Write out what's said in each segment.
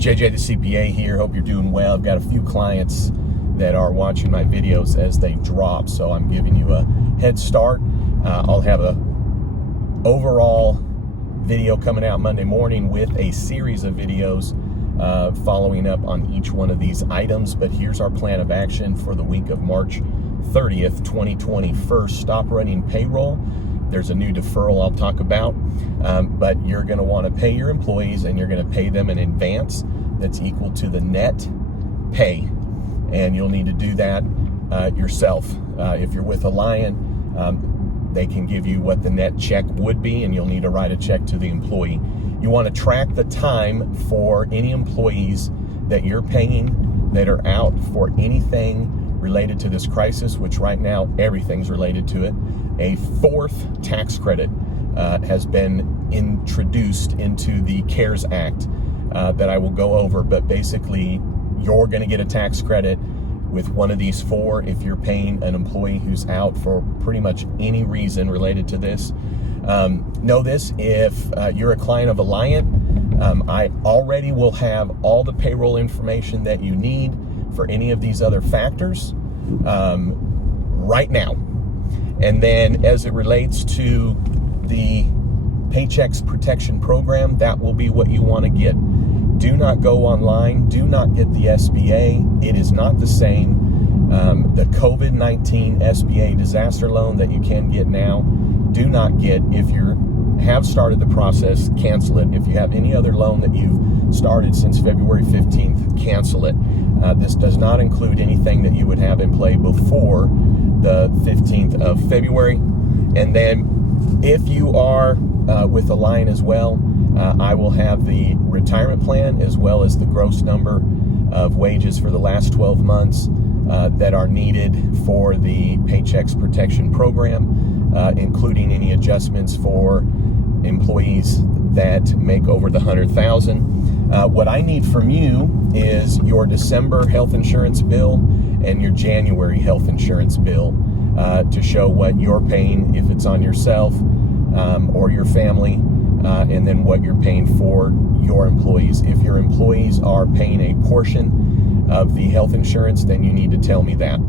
JJ the CPA here. Hope you're doing well. I've got a few clients that are watching my videos as they drop, so I'm giving you a head start. I'll have a overall video coming out Monday morning with a series of videos following up on each one of these items. But here's our plan of action for the week of March 30th, 2020. First, stop running payroll. There's a new deferral I'll talk about, but you're going to want to pay your employees, and you're going to pay them in advance that's equal to the net pay, and you'll need to do that yourself. If you're with Alliant, they can give you what the net check would be, and you'll need to write a check to the employee. You want to track the time for any employees that you're paying that are out for anything related to this crisis, which right now everything's related to it. A fourth tax credit has been introduced into the CARES Act that I will go over, but basically you're going to get a tax credit with one of these four if you're paying an employee who's out for pretty much any reason related to this. Know this, if you're a client of Alliant, I already will have all the payroll information that you need for any of these other factors right now. And then as it relates to the Paychex Protection Program, that will be what you want to get. Do not go online. Do not get the SBA. It is not the same. The COVID-19 SBA disaster loan that you can get now, do not get. If you have started the process, cancel it. If you have any other loan that you've started since February 15th, cancel it. This does not include anything that you would have in play before the 15th of February. And then if you are with Alliant as well, I will have the retirement plan as well as the gross number of wages for the last 12 months that are needed for the Paychex Protection Program, including any adjustments for employees that make over the 100,000. What I need from you is your December health insurance bill and your January health insurance bill to show what you're paying if it's on yourself or your family, and then what you're paying for your employees. If your employees are paying a portion of the health insurance, then you need to tell me that.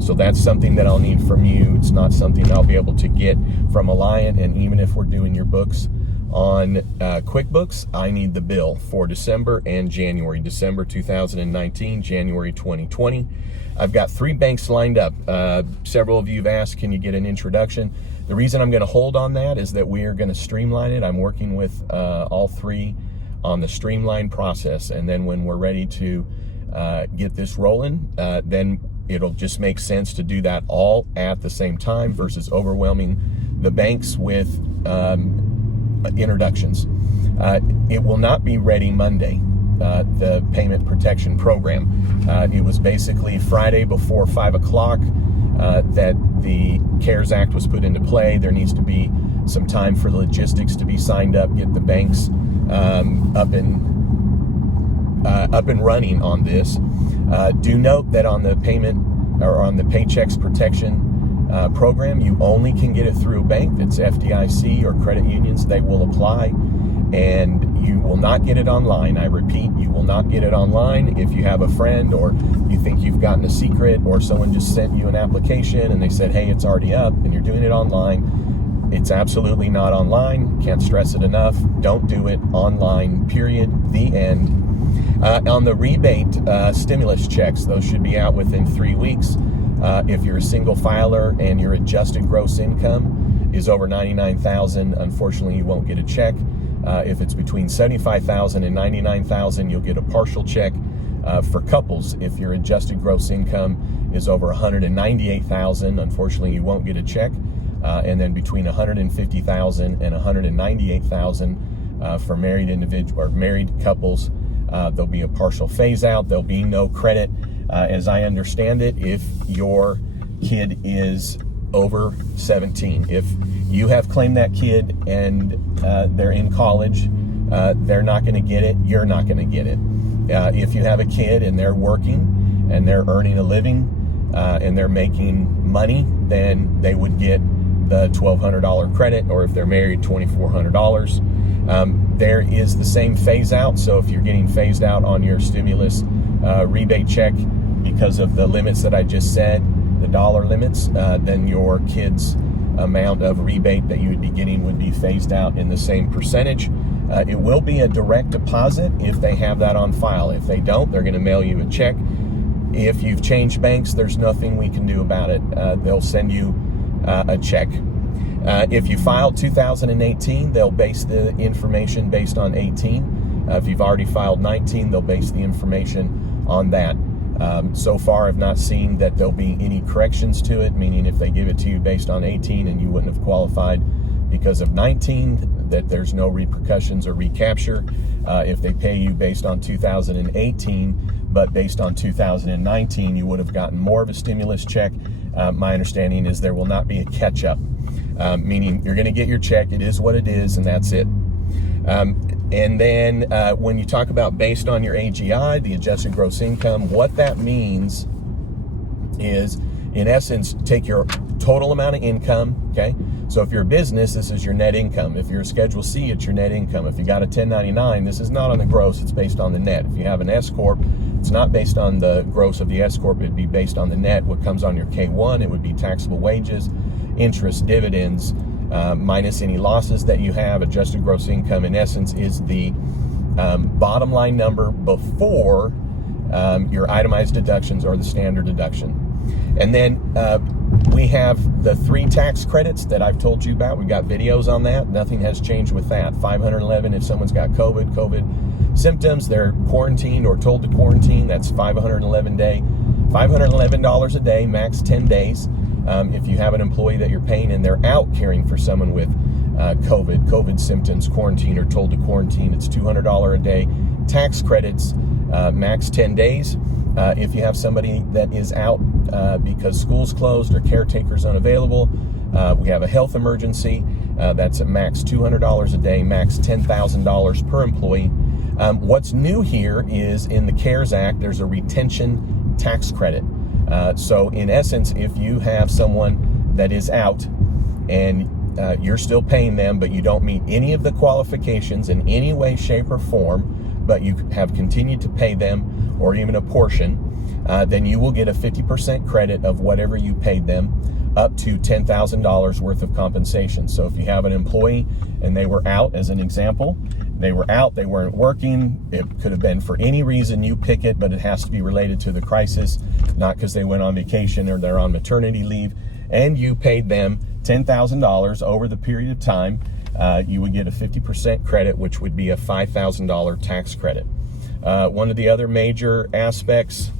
So that's something that I'll need from you. It's not something I'll be able to get from Alliant, and even if we're doing your books on QuickBooks, I need the bill for December and January. December 2019, January 2020. I've got 3 banks lined up. Several of you have asked, can you get an introduction? The reason I'm going to hold on that is that we are going to streamline it. I'm working with all 3 on the streamline process, and then when we're ready to get this rolling, then it'll just make sense to do that all at the same time versus overwhelming the banks with introductions. It will not be ready Monday, the Payment Protection Program. It was basically Friday before 5 o'clock that the CARES Act was put into play. There needs to be some time for the logistics to be signed up, get the banks up and running on this. Do note that on the payment or on the Paychex Protection Program, you only can get it through a bank that's FDIC or credit unions. They will apply, and you will not get it online. I repeat, you will not get it online. If you have a friend or you think you've gotten a secret, or someone just sent you an application and they said, hey, it's already up, and you're doing it online, it's absolutely not online. Can't stress it enough. Don't do it online, period. The end. On the rebate stimulus checks, those should be out within 3 weeks. If you're a single filer and your adjusted gross income is over $99,000, unfortunately you won't get a check. If it's between $75,000 and $99,000, you'll get a partial check. For couples, if your adjusted gross income is over $198,000, unfortunately you won't get a check. And then between $150,000 and $198,000 for married individual or married couples, there'll be a partial phase out. There'll be no credit, as I understand it, if your kid is over 17. If you have claimed that kid and they're in college, they're not going to get it. You're not going to get it. If you have a kid and they're working and they're earning a living and they're making money, then they would get the $1,200 credit, or if they're married, $2,400. There is the same phase out. So if you're getting phased out on your stimulus rebate check because of the limits that I just said, the dollar limits, then your kids' amount of rebate that you would be getting would be phased out in the same percentage. It will be a direct deposit if they have that on file. If they don't, they're going to mail you a check. If you've changed banks, there's nothing we can do about it. They'll send you a check. If you filed 2018, they'll base the information based on 18. If you've already filed 19, they'll base the information on that. So far, I've not seen that there'll be any corrections to it, meaning if they give it to you based on 18 and you wouldn't have qualified because of 19, that there's no repercussions or recapture. If they pay you based on 2018, but based on 2019, you would have gotten more of a stimulus check. My understanding is there will not be a catch-up, meaning you're going to get your check, it is what it is, and that's it. And then when you talk about based on your AGI, the adjusted gross income, what that means is, in essence, take your total amount of income, okay? So if you're a business, this is your net income. If you're a Schedule C, it's your net income. If you got a 1099, this is not on the gross, it's based on the net. If you have an S Corp, it's not based on the gross of the S Corp, it'd be based on the net. What comes on your K1, it would be taxable wages, interest, dividends, minus any losses that you have. Adjusted gross income, in essence, is the bottom line number before your itemized deductions or the standard deduction. And then we have the 3 tax credits that I've told you about. We've got videos on that. Nothing has changed with that. 511 if someone's got COVID symptoms, they're quarantined or told to quarantine. That's $511 a day, max 10 days. If you have an employee that you're paying and they're out caring for someone with COVID symptoms, quarantine, or told to quarantine, it's $200 a day. Tax credits, max 10 days. If you have somebody that is out because school's closed or caretaker's unavailable, we have a health emergency, that's a max $200 a day, max $10,000 per employee. What's new here is in the CARES Act, there's a retention tax credit. So in essence, if you have someone that is out and you're still paying them, but you don't meet any of the qualifications in any way, shape, or form, but you have continued to pay them or even a portion, then you will get a 50% credit of whatever you paid them, up to $10,000 worth of compensation. So if you have an employee and they were out, as an example, they were out, they weren't working, it could have been for any reason, you pick it, but it has to be related to the crisis, not because they went on vacation or they're on maternity leave, and you paid them $10,000 over the period of time, you would get a 50% credit, which would be a $5,000 tax credit. One of the other major aspects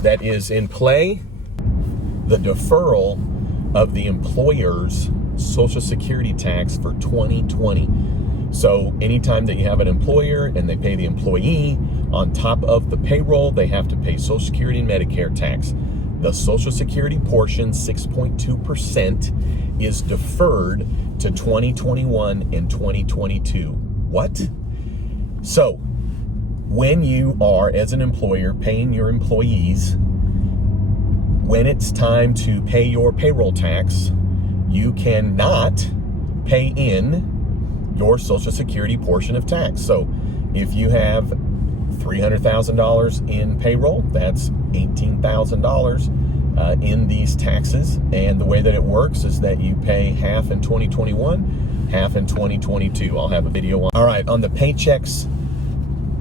that is in play, the deferral of the employer's Social Security tax for 2020. So anytime that you have an employer and they pay the employee on top of the payroll, they have to pay Social Security and Medicare tax. The Social Security portion, 6.2%, is deferred to 2021 and 2022. What? So when you are, as an employer, paying your employees, when it's time to pay your payroll tax, you cannot pay in your Social Security portion of tax. So if you have $300,000 in payroll, that's $18,000 in these taxes. And the way that it works is that you pay half in 2021, half in 2022. I'll have a video on. All right, on the Paychex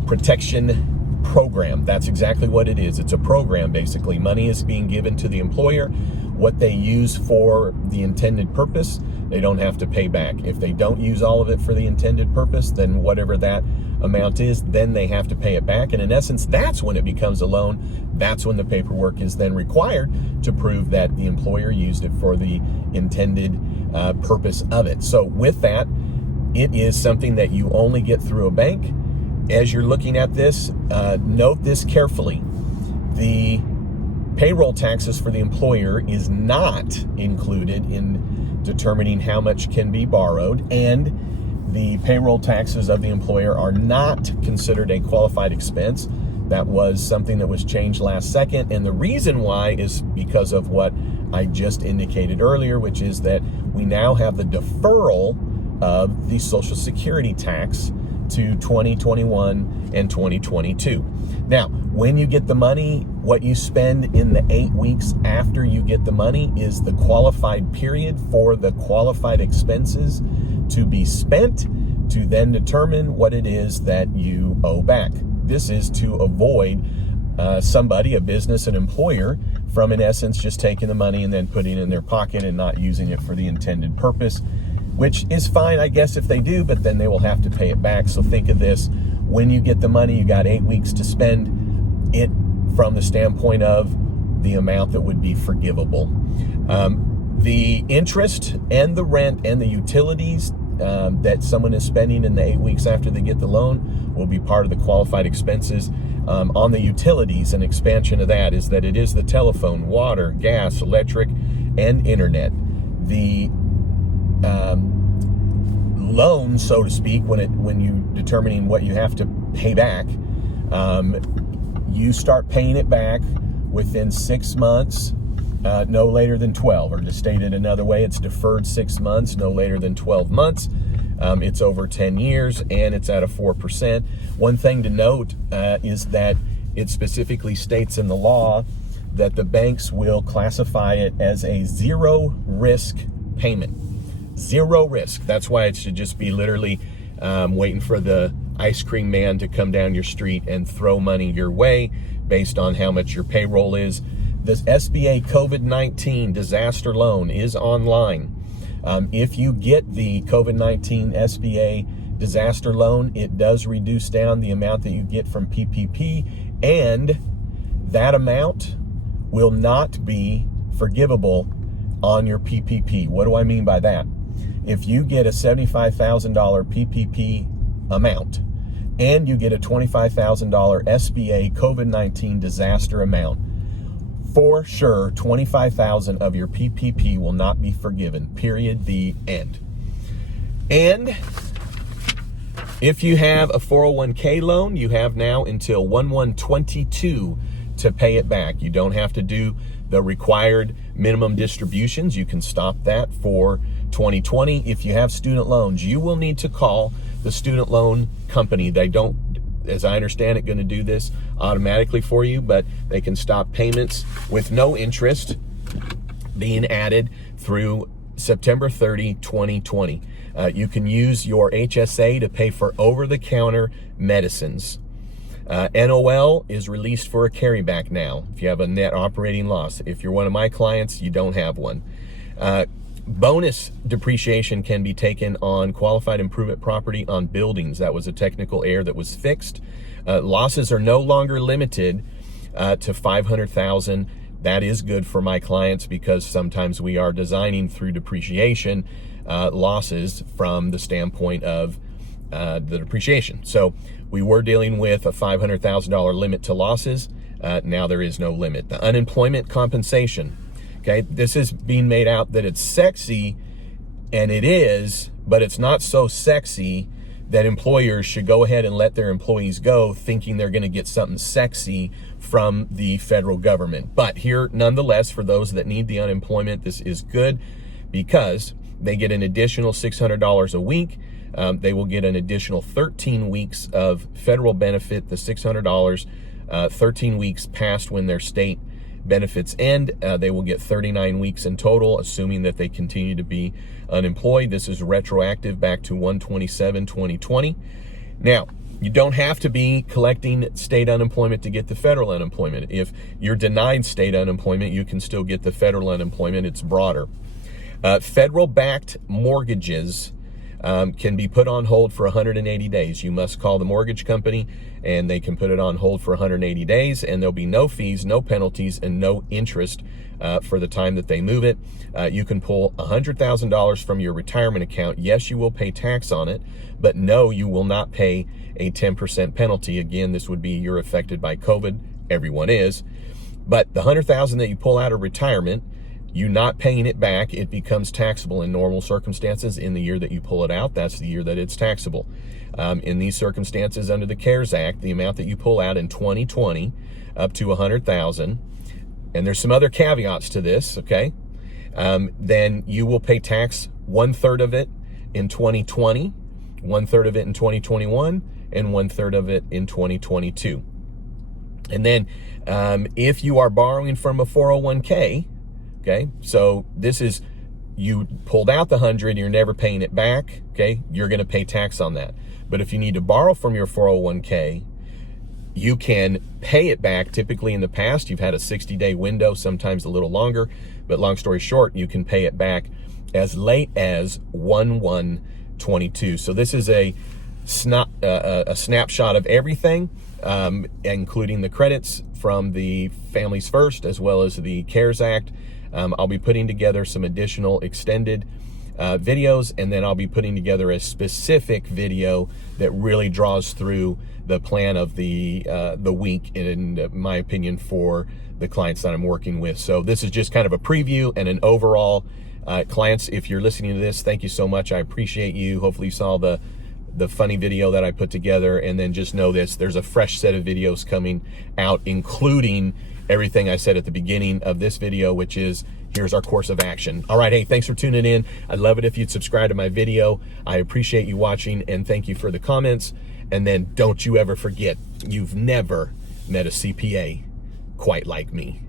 Protection Program, that's exactly what it is. It's a program, basically. Money is being given to the employer. What they use for the intended purpose, they don't have to pay back. If they don't use all of it for the intended purpose, then whatever that amount is, then they have to pay it back. And in essence, that's when it becomes a loan. That's when the paperwork is then required to prove that the employer used it for the intended purpose of it. So with that, it is something that you only get through a bank. As you're looking at this, note this carefully. The payroll taxes for the employer is not included in determining how much can be borrowed, and the payroll taxes of the employer are not considered a qualified expense. That was something that was changed last second, and the reason why is because of what I just indicated earlier, which is that we now have the deferral of the Social Security tax to 2021 and 2022. Now, when you get the money, what you spend in the 8 weeks after you get the money is the qualified period for the qualified expenses to be spent to then determine what it is that you owe back. This is to avoid somebody, a business, an employer, from in essence just taking the money and then putting it in their pocket and not using it for the intended purpose, which is fine, I guess, if they do, but then they will have to pay it back. So think of this: when you get the money, you got 8 weeks to spend it from the standpoint of the amount that would be forgivable. The interest and the rent and the utilities that someone is spending in the 8 weeks after they get the loan will be part of the qualified expenses. On the utilities, an expansion of that is that it is the telephone, water, gas, electric, and internet. The loan, so to speak, when you determining what you have to pay back, you start paying it back within 6 months, no later than 12, or to state it another way, it's deferred 6 months, no later than 12 months. It's over 10 years, and it's at a 4%. One thing to note is that it specifically states in the law that the banks will classify it as a zero risk payment. Zero risk. That's why it should just be literally waiting for the ice cream man to come down your street and throw money your way based on how much your payroll is. This SBA COVID-19 disaster loan is online. If you get the COVID-19 SBA disaster loan, it does reduce down the amount that you get from PPP, and that amount will not be forgivable on your PPP. What do I mean by that? If you get a $75,000 PPP amount and you get a $25,000 SBA COVID-19 disaster amount, for sure, $25,000 of your PPP will not be forgiven, period, the end. And if you have a 401k loan, you have now until 1/1/22 to pay it back. You don't have to do the required minimum distributions. You can stop that for 2020. If you have student loans, you will need to call the student loan company. They don't, as I understand it, going to do this automatically for you, but they can stop payments with no interest being added through September 30, 2020. You can use your HSA to pay for over-the-counter medicines. NOL is released for a carryback now if you have a net operating loss. If you're one of my clients, you don't have one. Bonus depreciation can be taken on qualified improvement property on buildings. That was a technical error that was fixed. Losses are no longer limited to $500,000. That is good for my clients because sometimes we are designing through depreciation losses from the standpoint of the depreciation. So we were dealing with a $500,000 limit to losses. Now there is no limit. The unemployment compensation. Okay, this is being made out that it's sexy, and it is, but it's not so sexy that employers should go ahead and let their employees go thinking they're going to get something sexy from the federal government. But here, nonetheless, for those that need the unemployment, this is good because they get an additional $600 a week. They will get an additional 13 weeks of federal benefit, the $600, 13 weeks past when their state benefits end. They will get 39 weeks in total, assuming that they continue to be unemployed. This is retroactive back to 1/27/2020. Now, you don't have to be collecting state unemployment to get the federal unemployment. If you're denied state unemployment, you can still get the federal unemployment. It's broader. Federal-backed mortgages can be put on hold for 180 days. You must call the mortgage company and they can put it on hold for 180 days, and there'll be no fees, no penalties, and no interest for the time that they move it. You can pull $100,000 from your retirement account. Yes, you will pay tax on it, but no, you will not pay a 10% penalty. Again, this would be you're affected by COVID. Everyone is. But the $100,000 that you pull out of retirement, you not paying it back, it becomes taxable in normal circumstances. In the year that you pull it out, that's the year that it's taxable. In these circumstances, under the CARES Act, the amount that you pull out in 2020, up to $100,000, and there's some other caveats to this, okay? Then you will pay tax 1/3 of it in 2020, 1/3 of it in 2021, and 1/3 of it in 2022. And then if you are borrowing from a 401k, okay, so this is, you pulled out the 100, you're never paying it back, okay, you're going to pay tax on that. But if you need to borrow from your 401k, you can pay it back. Typically in the past, you've had a 60-day window, sometimes a little longer, but long story short, you can pay it back as late as 1/1/22. So this is a snapshot of everything, including the credits from the Families First as well as the CARES Act. I'll be putting together some additional extended videos, and then I'll be putting together a specific video that really draws through the plan of the week, in my opinion, for the clients that I'm working with. So this is just kind of a preview and an overall. Clients, if you're listening to this, thank you so much. I appreciate you. Hopefully you saw the funny video that I put together, and then just know this, there's a fresh set of videos coming out, including everything I said at the beginning of this video, which is, here's our course of action. All right, hey, thanks for tuning in. I'd love it if you'd subscribe to my video. I appreciate you watching, and thank you for the comments. And then don't you ever forget, you've never met a CPA quite like me.